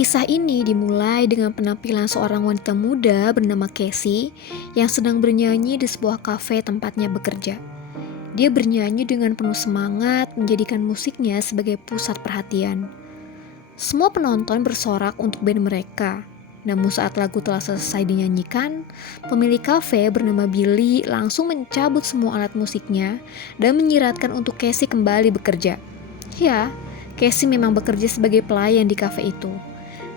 Kisah ini dimulai dengan penampilan seorang wanita muda bernama Casey yang sedang bernyanyi di sebuah kafe tempatnya bekerja. Dia bernyanyi dengan penuh semangat, menjadikan musiknya sebagai pusat perhatian. Semua penonton bersorak untuk band mereka. Namun saat lagu telah selesai dinyanyikan, pemilik kafe bernama Billy langsung mencabut semua alat musiknya dan menyiratkan untuk Casey kembali bekerja. Ya, Casey memang bekerja sebagai pelayan di kafe itu.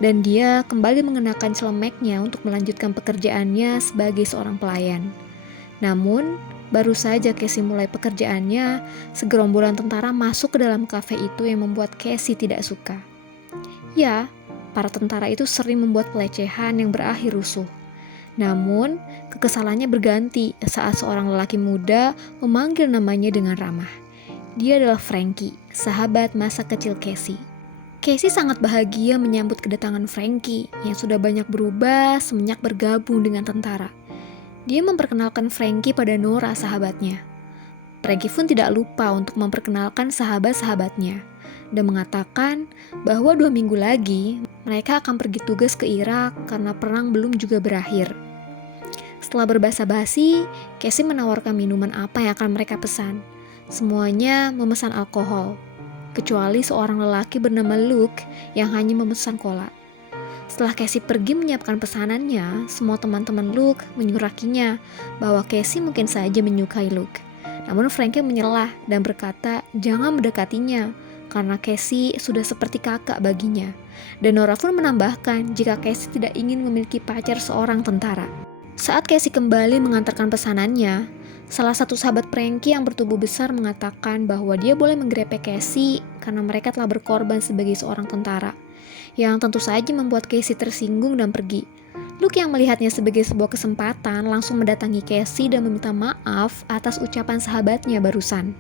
Dan dia kembali mengenakan celemeknya untuk melanjutkan pekerjaannya sebagai seorang pelayan. Namun, baru saja Casey mulai pekerjaannya, segerombolan tentara masuk ke dalam kafe itu yang membuat Casey tidak suka. Ya, para tentara itu sering membuat pelecehan yang berakhir rusuh. Namun, kekesalannya berganti saat seorang lelaki muda memanggil namanya dengan ramah. Dia adalah Frankie, sahabat masa kecil Casey. Casey sangat bahagia menyambut kedatangan Frankie yang sudah banyak berubah semenjak bergabung dengan tentara. Dia memperkenalkan Frankie pada Nora, sahabatnya. Frankie pun tidak lupa untuk memperkenalkan sahabat-sahabatnya dan mengatakan bahwa 2 minggu lagi mereka akan pergi tugas ke Irak karena perang belum juga berakhir. Setelah berbasa-basi, Casey menawarkan minuman apa yang akan mereka pesan. Semuanya memesan alkohol, kecuali seorang lelaki bernama Luke yang hanya memesan cola. Setelah Casey pergi menyiapkan pesanannya, semua teman-teman Luke menyurakinya bahwa Casey mungkin saja menyukai Luke. Namun Frankie menyelah dan berkata jangan mendekatinya, karena Casey sudah seperti kakak baginya. Dan Nora pun menambahkan jika Casey tidak ingin memiliki pacar seorang tentara. Saat Casey kembali mengantarkan pesanannya, salah satu sahabat Frankie yang bertubuh besar mengatakan bahwa dia boleh menggrepek Casey karena mereka telah berkorban sebagai seorang tentara, yang tentu saja membuat Casey tersinggung dan pergi. Luke yang melihatnya sebagai sebuah kesempatan langsung mendatangi Casey dan meminta maaf atas ucapan sahabatnya barusan.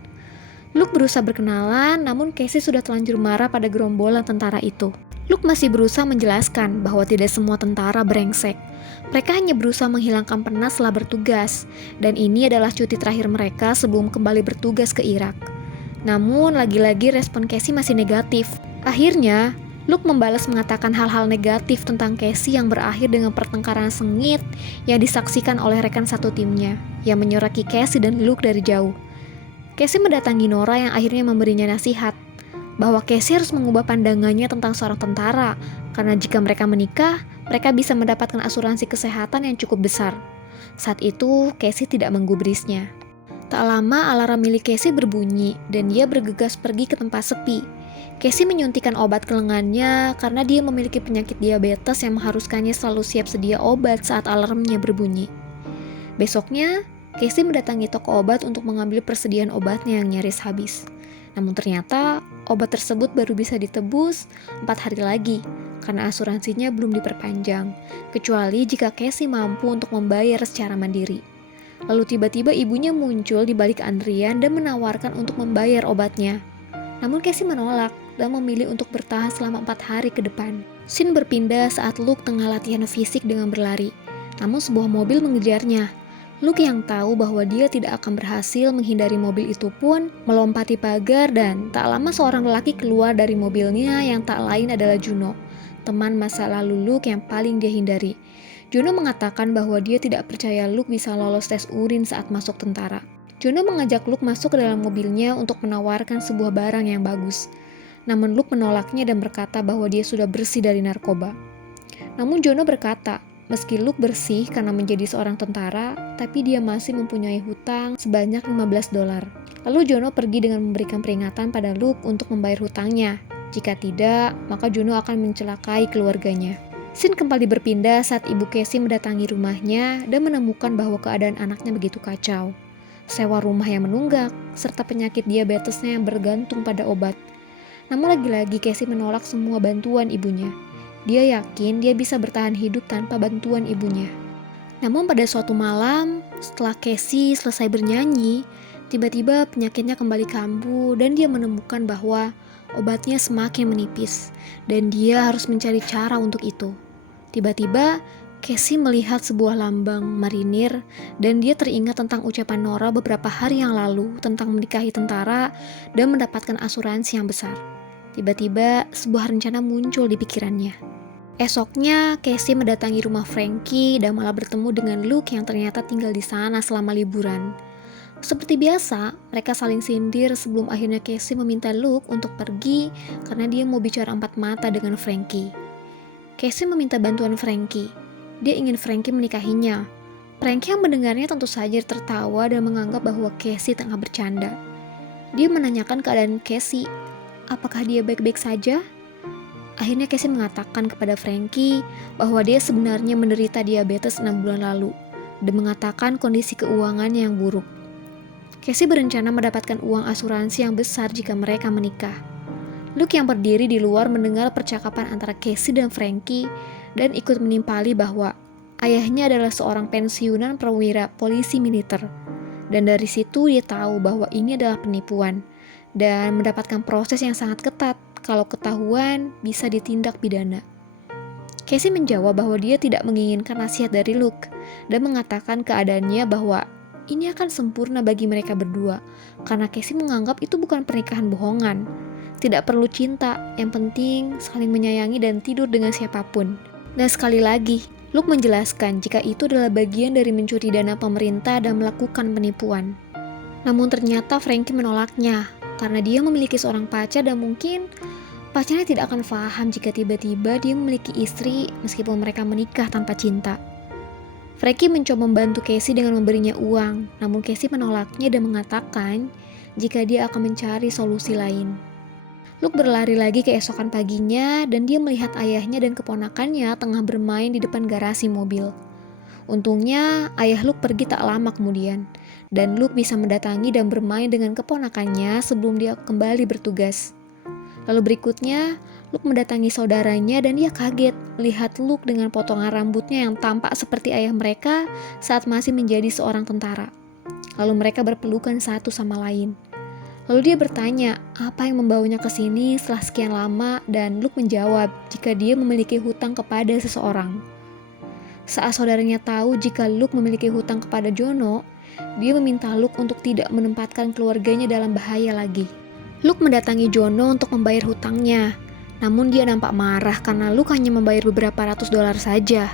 Luke berusaha berkenalan, namun Casey sudah terlanjur marah pada gerombolan tentara itu. Luke masih berusaha menjelaskan bahwa tidak semua tentara brengsek. Mereka hanya berusaha menghilangkan penat setelah bertugas, dan ini adalah cuti terakhir mereka sebelum kembali bertugas ke Irak. Namun, lagi-lagi respon Casey masih negatif. Akhirnya, Luke membalas mengatakan hal-hal negatif tentang Casey yang berakhir dengan pertengkaran sengit yang disaksikan oleh rekan satu timnya, yang menyoraki Casey dan Luke dari jauh. Casey mendatangi Nora yang akhirnya memberinya nasihat bahwa Casey harus mengubah pandangannya tentang seorang tentara, karena jika mereka menikah, mereka bisa mendapatkan asuransi kesehatan yang cukup besar. Saat itu, Casey tidak menggubrisnya. Tak lama, alarm milik Casey berbunyi dan dia bergegas pergi ke tempat sepi. Casey menyuntikkan obat ke lengannya karena dia memiliki penyakit diabetes yang mengharuskannya selalu siap sedia obat saat alarmnya berbunyi. Besoknya, Casey mendatangi toko obat untuk mengambil persediaan obatnya yang nyaris habis. Namun ternyata obat tersebut baru bisa ditebus 4 hari lagi karena asuransinya belum diperpanjang, kecuali jika Casey mampu untuk membayar secara mandiri. Lalu tiba-tiba ibunya muncul di balik antrian dan menawarkan untuk membayar obatnya. Namun Casey menolak dan memilih untuk bertahan selama 4 hari ke depan. Scene berpindah saat Luke tengah latihan fisik dengan berlari. Namun sebuah mobil mengejarnya. Luke yang tahu bahwa dia tidak akan berhasil menghindari mobil itu pun melompati pagar dan tak lama seorang lelaki keluar dari mobilnya yang tak lain adalah Juno, teman masa lalu Luke yang paling dia hindari. Juno mengatakan bahwa dia tidak percaya Luke bisa lolos tes urin saat masuk tentara. Juno mengajak Luke masuk ke dalam mobilnya untuk menawarkan sebuah barang yang bagus. Namun Luke menolaknya dan berkata bahwa dia sudah bersih dari narkoba. Namun Juno berkata, meski Luke bersih karena menjadi seorang tentara, tapi dia masih mempunyai hutang sebanyak $15. Lalu Juno pergi dengan memberikan peringatan pada Luke untuk membayar hutangnya. Jika tidak, maka Juno akan mencelakai keluarganya. Scene kembali berpindah saat ibu Casey mendatangi rumahnya dan menemukan bahwa keadaan anaknya begitu kacau. Sewa rumah yang menunggak, serta penyakit diabetesnya yang bergantung pada obat. Namun lagi-lagi Casey menolak semua bantuan ibunya. Dia yakin dia bisa bertahan hidup tanpa bantuan ibunya. Namun pada suatu malam, setelah Casey selesai bernyanyi, tiba-tiba penyakitnya kembali kambuh dan dia menemukan bahwa obatnya semakin menipis dan dia harus mencari cara untuk itu. Tiba-tiba, Casey melihat sebuah lambang marinir dan dia teringat tentang ucapan Nora beberapa hari yang lalu tentang menikahi tentara dan mendapatkan asuransi yang besar. Tiba-tiba, sebuah rencana muncul di pikirannya. Esoknya, Casey mendatangi rumah Frankie dan malah bertemu dengan Luke yang ternyata tinggal di sana selama liburan. Seperti biasa, mereka saling sindir sebelum akhirnya Casey meminta Luke untuk pergi karena dia mau bicara empat mata dengan Frankie. Casey meminta bantuan Frankie. Dia ingin Frankie menikahinya. Frankie yang mendengarnya tentu saja tertawa dan menganggap bahwa Casey tengah bercanda. Dia menanyakan keadaan Casey. Apakah dia baik-baik saja? Akhirnya Casey mengatakan kepada Frankie bahwa dia sebenarnya menderita diabetes 6 bulan lalu dan mengatakan kondisi keuangannya yang buruk. Casey berencana mendapatkan uang asuransi yang besar jika mereka menikah. Luke yang berdiri di luar mendengar percakapan antara Casey dan Frankie dan ikut menimpali bahwa ayahnya adalah seorang pensiunan perwira polisi militer. Dan dari situ dia tahu bahwa ini adalah penipuan dan mendapatkan proses yang sangat ketat. Kalau ketahuan, bisa ditindak pidana. Casey menjawab bahwa dia tidak menginginkan nasihat dari Luke dan mengatakan keadaannya bahwa ini akan sempurna bagi mereka berdua karena Casey menganggap itu bukan pernikahan bohongan. Tidak perlu cinta, yang penting saling menyayangi dan tidur dengan siapapun. Dan sekali lagi, Luke menjelaskan jika itu adalah bagian dari mencuri dana pemerintah dan melakukan penipuan. Namun ternyata Frankie menolaknya karena dia memiliki seorang pacar dan mungkin pacarnya tidak akan paham jika tiba-tiba dia memiliki istri meskipun mereka menikah tanpa cinta. Frankie mencoba membantu Casey dengan memberinya uang, namun Casey menolaknya dan mengatakan jika dia akan mencari solusi lain. Luke berlari lagi keesokan paginya dan dia melihat ayahnya dan keponakannya tengah bermain di depan garasi mobil. Untungnya ayah Luke pergi tak lama kemudian, dan Luke bisa mendatangi dan bermain dengan keponakannya sebelum dia kembali bertugas. Lalu berikutnya, Luke mendatangi saudaranya dan dia kaget melihat Luke dengan potongan rambutnya yang tampak seperti ayah mereka saat masih menjadi seorang tentara. Lalu mereka berpelukan satu sama lain. Lalu dia bertanya apa yang membawanya ke sini setelah sekian lama dan Luke menjawab jika dia memiliki hutang kepada seseorang. Saat saudaranya tahu jika Luke memiliki hutang kepada Jono, dia meminta Luke untuk tidak menempatkan keluarganya dalam bahaya lagi. Luke mendatangi Jono untuk membayar hutangnya, namun dia nampak marah karena Luke hanya membayar beberapa ratus dolar saja.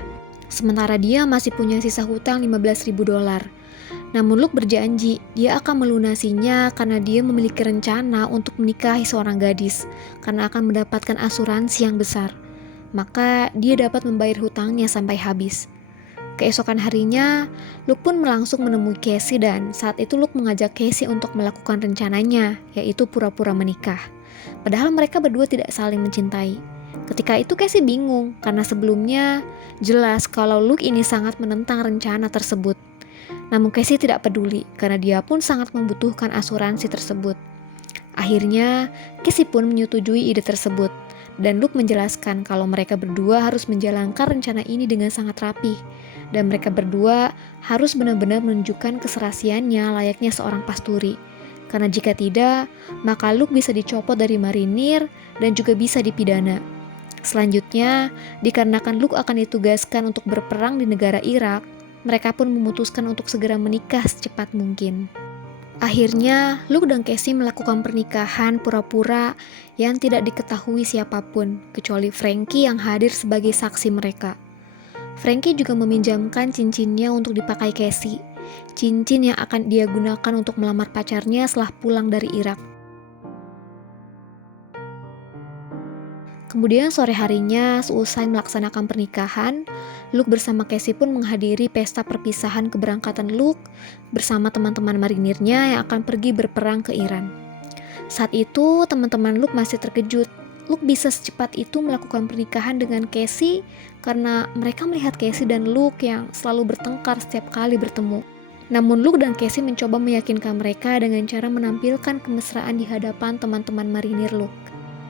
Sementara dia masih punya sisa hutang $15.000. Namun Luke berjanji dia akan melunasinya karena dia memiliki rencana untuk menikahi seorang gadis karena akan mendapatkan asuransi yang besar. Maka dia dapat membayar hutangnya sampai habis. Keesokan harinya, Luke pun langsung menemui Casey dan saat itu Luke mengajak Casey untuk melakukan rencananya, yaitu pura-pura menikah. Padahal mereka berdua tidak saling mencintai. Ketika itu Casey bingung karena sebelumnya jelas kalau Luke ini sangat menentang rencana tersebut. Namun Casey tidak peduli karena dia pun sangat membutuhkan asuransi tersebut. Akhirnya, Casey pun menyetujui ide tersebut. Dan Luke menjelaskan kalau mereka berdua harus menjalankan rencana ini dengan sangat rapi. Dan mereka berdua harus benar-benar menunjukkan keserasiannya layaknya seorang pasturi. Karena jika tidak, maka Luke bisa dicopot dari marinir dan juga bisa dipidana. Selanjutnya, dikarenakan Luke akan ditugaskan untuk berperang di negara Irak, mereka pun memutuskan untuk segera menikah secepat mungkin. Akhirnya, Luke dan Casey melakukan pernikahan pura-pura yang tidak diketahui siapapun, kecuali Frankie yang hadir sebagai saksi mereka. Frankie juga meminjamkan cincinnya untuk dipakai Casey, cincin yang akan dia gunakan untuk melamar pacarnya setelah pulang dari Irak. Kemudian sore harinya, seusai melaksanakan pernikahan, Luke bersama Casey pun menghadiri pesta perpisahan keberangkatan Luke bersama teman-teman marinirnya yang akan pergi berperang ke Iran. Saat itu, teman-teman Luke masih terkejut. Luke bisa secepat itu melakukan pernikahan dengan Casey karena mereka melihat Casey dan Luke yang selalu bertengkar setiap kali bertemu. Namun Luke dan Casey mencoba meyakinkan mereka dengan cara menampilkan kemesraan di hadapan teman-teman marinir Luke.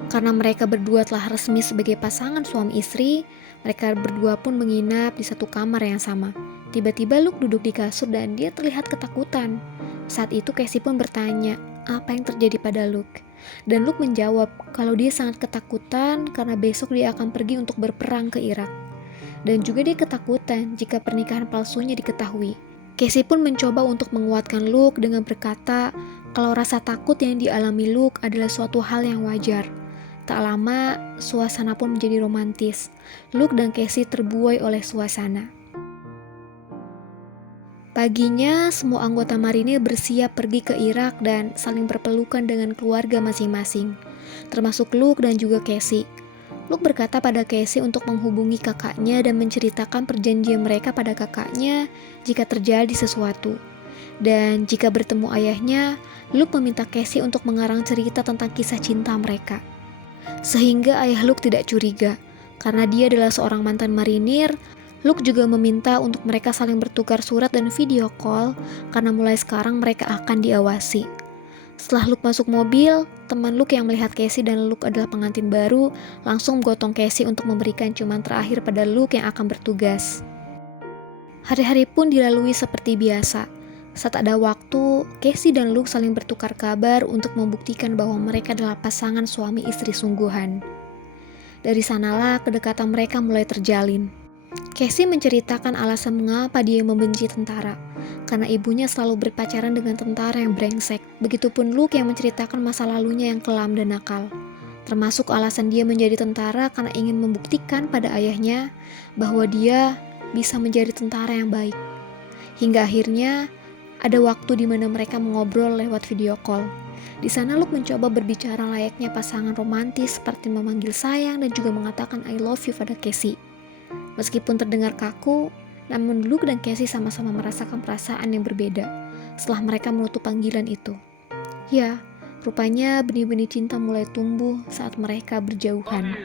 Karena mereka berdua telah resmi sebagai pasangan suami istri, mereka berdua pun menginap di satu kamar yang sama. Tiba-tiba Luke duduk di kasur dan dia terlihat ketakutan. Saat itu Casey pun bertanya, apa yang terjadi pada Luke? Dan Luke menjawab kalau dia sangat ketakutan karena besok dia akan pergi untuk berperang ke Irak. Dan juga dia ketakutan jika pernikahan palsunya diketahui. Casey pun mencoba untuk menguatkan Luke dengan berkata kalau rasa takut yang dialami Luke adalah suatu hal yang wajar. Tak lama, suasana pun menjadi romantis. Luke dan Casey terbuai oleh suasana. Paginya, semua anggota marinir bersiap pergi ke Irak dan saling berpelukan dengan keluarga masing-masing, termasuk Luke dan juga Casey. Luke berkata pada Casey untuk menghubungi kakaknya dan menceritakan perjanjian mereka pada kakaknya jika terjadi sesuatu. Dan jika bertemu ayahnya, Luke meminta Casey untuk mengarang cerita tentang kisah cinta mereka. Sehingga ayah Luke tidak curiga, karena dia adalah seorang mantan marinir. Luke juga meminta untuk mereka saling bertukar surat dan video call, karena mulai sekarang mereka akan diawasi. Setelah Luke masuk mobil, teman Luke yang melihat Casey dan Luke adalah pengantin baru, langsung menggotong Casey untuk memberikan ciuman terakhir pada Luke yang akan bertugas. Hari-hari pun dilalui seperti biasa. Saat ada waktu, Casey dan Luke saling bertukar kabar untuk membuktikan bahwa mereka adalah pasangan suami istri sungguhan. Dari sanalah kedekatan mereka mulai terjalin. Casey menceritakan alasan mengapa dia membenci tentara, karena ibunya selalu berpacaran dengan tentara yang brengsek. Begitupun Luke yang menceritakan masa lalunya yang kelam dan nakal. Termasuk alasan dia menjadi tentara karena ingin membuktikan pada ayahnya bahwa dia bisa menjadi tentara yang baik. Hingga akhirnya ada waktu di mana mereka mengobrol lewat video call. Di sana Luke mencoba berbicara layaknya pasangan romantis seperti memanggil sayang dan juga mengatakan I love you pada Casey. Meskipun terdengar kaku, namun Luke dan Casey sama-sama merasakan perasaan yang berbeda setelah mereka menutup panggilan itu. Ya, rupanya benih-benih cinta mulai tumbuh saat mereka berjauhan.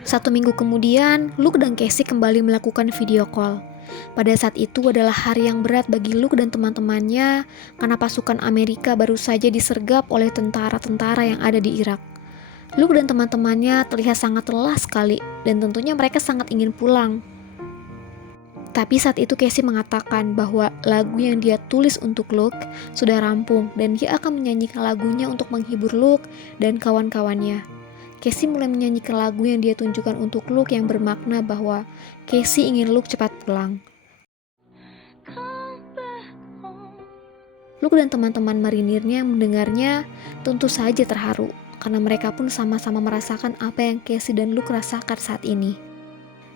1 minggu kemudian, Luke dan Casey kembali melakukan video call. Pada saat itu adalah hari yang berat bagi Luke dan teman-temannya karena pasukan Amerika baru saja disergap oleh tentara-tentara yang ada di Irak. Luke dan teman-temannya terlihat sangat lelah sekali dan tentunya mereka sangat ingin pulang. Tapi saat itu Casey mengatakan bahwa lagu yang dia tulis untuk Luke sudah rampung dan dia akan menyanyikan lagunya untuk menghibur Luke dan kawan-kawannya. Casey mulai menyanyikan lagu yang dia tunjukkan untuk Luke yang bermakna bahwa Casey ingin Luke cepat pulang. Luke dan teman-teman marinirnya yang mendengarnya tentu saja terharu, karena mereka pun sama-sama merasakan apa yang Casey dan Luke rasakan saat ini.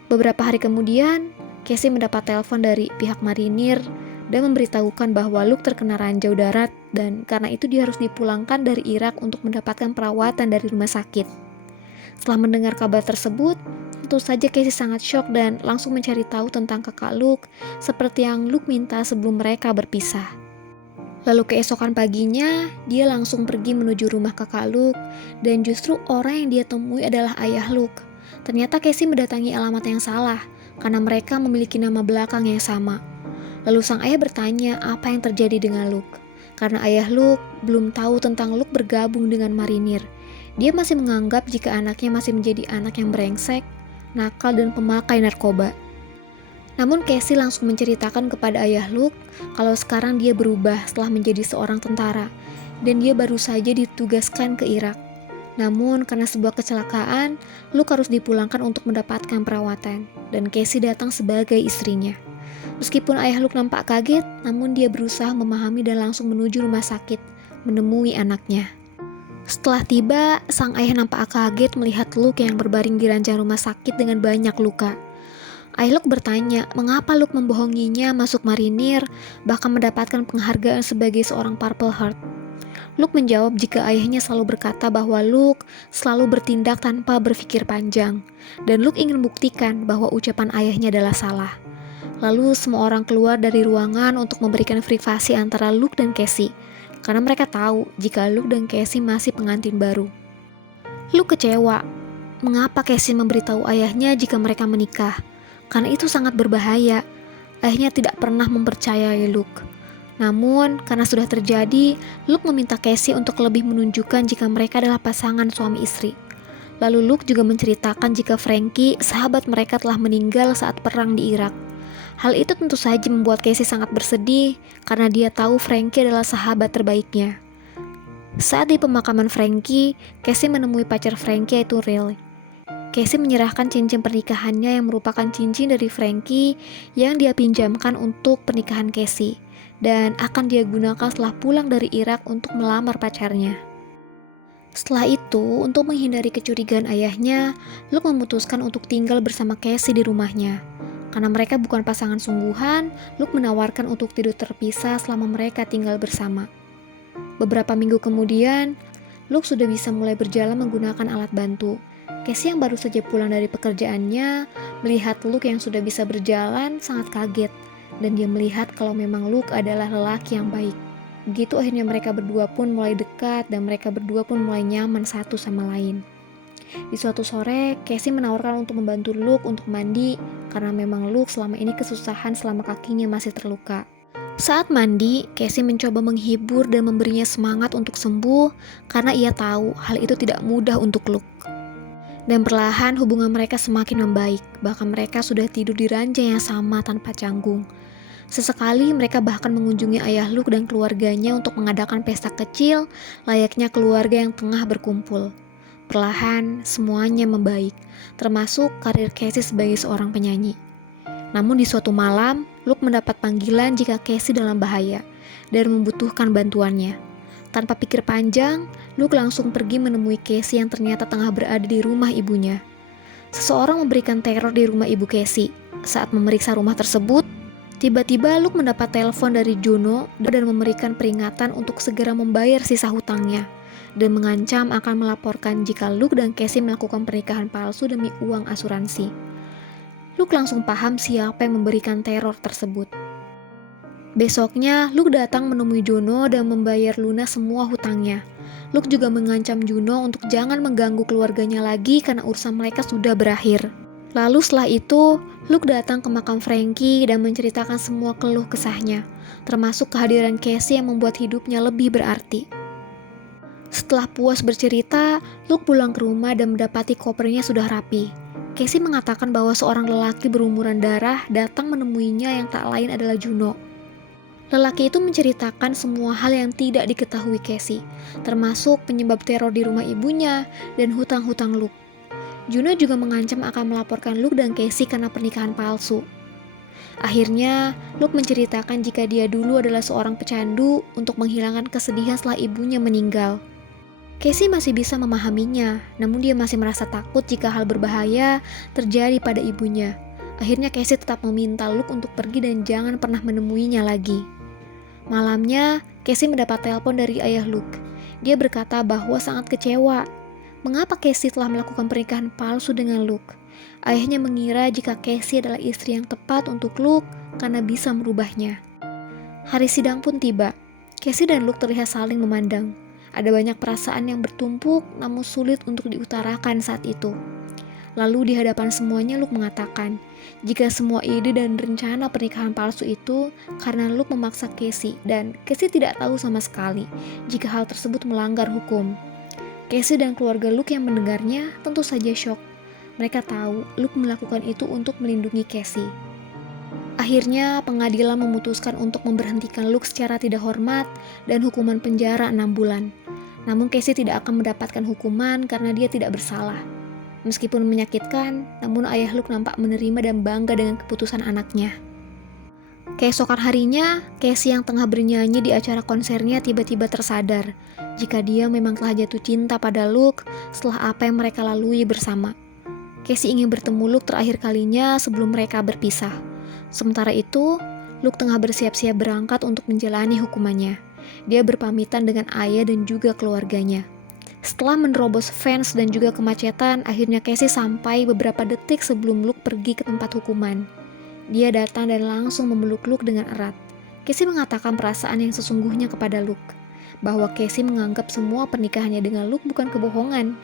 Beberapa hari kemudian, Casey mendapat telepon dari pihak marinir dan memberitahukan bahwa Luke terkena ranjau darat dan karena itu dia harus dipulangkan dari Irak untuk mendapatkan perawatan dari rumah sakit. Setelah mendengar kabar tersebut, tentu saja Casey sangat syok dan langsung mencari tahu tentang kakak Luke seperti yang Luke minta sebelum mereka berpisah. Lalu keesokan paginya, dia langsung pergi menuju rumah kakak Luke dan justru orang yang dia temui adalah ayah Luke. Ternyata Casey mendatangi alamat yang salah karena mereka memiliki nama belakang yang sama. Lalu sang ayah bertanya apa yang terjadi dengan Luke. Karena ayah Luke belum tahu tentang Luke bergabung dengan marinir. Dia masih menganggap jika anaknya masih menjadi anak yang brengsek, nakal dan pemakai narkoba. Namun Casey langsung menceritakan kepada ayah Luke kalau sekarang dia berubah setelah menjadi seorang tentara dan dia baru saja ditugaskan ke Irak. Namun karena sebuah kecelakaan, Luke harus dipulangkan untuk mendapatkan perawatan dan Casey datang sebagai istrinya. Meskipun ayah Luke nampak kaget, namun dia berusaha memahami dan langsung menuju rumah sakit menemui anaknya. Setelah tiba, sang ayah nampak kaget melihat Luke yang berbaring di ranjang rumah sakit dengan banyak luka. Ayah Luke bertanya mengapa Luke membohonginya masuk marinir, bahkan mendapatkan penghargaan sebagai seorang Purple Heart. Luke menjawab jika ayahnya selalu berkata bahwa Luke selalu bertindak tanpa berpikir panjang, dan Luke ingin membuktikan bahwa ucapan ayahnya adalah salah. Lalu semua orang keluar dari ruangan untuk memberikan privasi antara Luke dan Casey, karena mereka tahu jika Luke dan Casey masih pengantin baru. Luke kecewa, mengapa Casey memberitahu ayahnya jika mereka menikah? Karena itu sangat berbahaya. Ayahnya tidak pernah mempercayai Luke. Namun, karena sudah terjadi, Luke meminta Casey untuk lebih menunjukkan jika mereka adalah pasangan suami istri. Lalu Luke juga menceritakan jika Frankie, sahabat mereka telah meninggal saat perang di Irak. Hal itu tentu saja membuat Casey sangat bersedih karena dia tahu Frankie adalah sahabat terbaiknya. Saat di pemakaman Frankie, Casey menemui pacar Frankie yaitu Riley. Casey menyerahkan cincin pernikahannya yang merupakan cincin dari Frankie yang dia pinjamkan untuk pernikahan Casey dan akan dia gunakan setelah pulang dari Irak untuk melamar pacarnya. Setelah itu, untuk menghindari kecurigaan ayahnya, Luke memutuskan untuk tinggal bersama Casey di rumahnya. Karena mereka bukan pasangan sungguhan, Luke menawarkan untuk tidur terpisah selama mereka tinggal bersama. Beberapa minggu kemudian, Luke sudah bisa mulai berjalan menggunakan alat bantu. Casey yang baru saja pulang dari pekerjaannya, melihat Luke yang sudah bisa berjalan sangat kaget. Dan dia melihat kalau memang Luke adalah lelaki yang baik. Begitu akhirnya mereka berdua pun mulai dekat dan mereka berdua pun mulai nyaman satu sama lain. Di suatu sore, Casey menawarkan untuk membantu Luke untuk mandi karena memang Luke selama ini kesusahan selama kakinya masih terluka. Saat mandi, Casey mencoba menghibur dan memberinya semangat untuk sembuh karena ia tahu hal itu tidak mudah untuk Luke. Dan perlahan hubungan mereka semakin membaik, bahkan mereka sudah tidur di ranjang yang sama tanpa canggung. Sesekali mereka bahkan mengunjungi ayah Luke dan keluarganya untuk mengadakan pesta kecil layaknya keluarga yang tengah berkumpul. Perlahan semuanya membaik, termasuk karir Casey sebagai seorang penyanyi. Namun di suatu malam, Luke mendapat panggilan jika Casey dalam bahaya dan membutuhkan bantuannya. Tanpa pikir panjang, Luke langsung pergi menemui Casey yang ternyata tengah berada di rumah ibunya. Seseorang memberikan teror di rumah ibu Casey. Saat memeriksa rumah tersebut, tiba-tiba Luke mendapat telepon dari Juno dan memberikan peringatan untuk segera membayar sisa hutangnya dan mengancam akan melaporkan jika Luke dan Casey melakukan pernikahan palsu demi uang asuransi. Luke langsung paham siapa yang memberikan teror tersebut. Besoknya, Luke datang menemui Juno dan membayar lunas semua hutangnya. Luke juga mengancam Juno untuk jangan mengganggu keluarganya lagi karena urusan mereka sudah berakhir. Lalu setelah itu, Luke datang ke makam Frankie dan menceritakan semua keluh kesahnya, termasuk kehadiran Casey yang membuat hidupnya lebih berarti. Setelah puas bercerita, Luke pulang ke rumah dan mendapati kopernya sudah rapi. Casey mengatakan bahwa seorang lelaki berumuran darah datang menemuinya yang tak lain adalah Juno. Lelaki itu menceritakan semua hal yang tidak diketahui Casey, termasuk penyebab teror di rumah ibunya dan hutang-hutang Luke. Juno juga mengancam akan melaporkan Luke dan Casey karena pernikahan palsu. Akhirnya, Luke menceritakan jika dia dulu adalah seorang pecandu untuk menghilangkan kesedihan setelah ibunya meninggal. Casey masih bisa memahaminya, namun dia masih merasa takut jika hal berbahaya terjadi pada ibunya. Akhirnya Casey tetap meminta Luke untuk pergi dan jangan pernah menemuinya lagi. Malamnya, Casey mendapat telepon dari ayah Luke. Dia berkata bahwa sangat kecewa. Mengapa Casey telah melakukan pernikahan palsu dengan Luke? Ayahnya mengira jika Casey adalah istri yang tepat untuk Luke karena bisa merubahnya. Hari sidang pun tiba. Casey dan Luke terlihat saling memandang. Ada banyak perasaan yang bertumpuk namun sulit untuk diutarakan saat itu. Lalu di hadapan semuanya Luke mengatakan, jika semua ide dan rencana pernikahan palsu itu karena Luke memaksa Casey dan Casey tidak tahu sama sekali jika hal tersebut melanggar hukum. Casey dan keluarga Luke yang mendengarnya tentu saja syok. Mereka tahu Luke melakukan itu untuk melindungi Casey. Akhirnya pengadilan memutuskan untuk memberhentikan Luke secara tidak hormat dan hukuman penjara 6 bulan. Namun Casey tidak akan mendapatkan hukuman karena dia tidak bersalah. Meskipun menyakitkan, namun ayah Luke nampak menerima dan bangga dengan keputusan anaknya. Keesokan harinya, Casey yang tengah bernyanyi di acara konsernya tiba-tiba tersadar jika dia memang telah jatuh cinta pada Luke setelah apa yang mereka lalui bersama. Casey ingin bertemu Luke terakhir kalinya sebelum mereka berpisah. Sementara itu, Luke tengah bersiap-siap berangkat untuk menjalani hukumannya. Dia berpamitan dengan ayah dan juga keluarganya. Setelah menerobos fans dan juga kemacetan, akhirnya Casey sampai beberapa detik sebelum Luke pergi ke tempat hukuman. Dia datang dan langsung memeluk Luke dengan erat. Casey mengatakan perasaan yang sesungguhnya kepada Luke, bahwa Casey menganggap semua pernikahannya dengan Luke bukan kebohongan.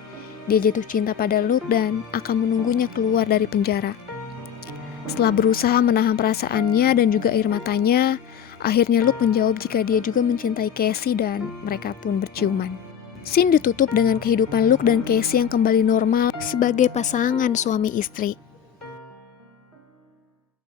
Dia jatuh cinta pada Luke dan akan menunggunya keluar dari penjara. Setelah berusaha menahan perasaannya dan juga air matanya, akhirnya Luke menjawab jika dia juga mencintai Casey dan mereka pun berciuman. Scene ditutup dengan kehidupan Luke dan Casey yang kembali normal sebagai pasangan suami istri.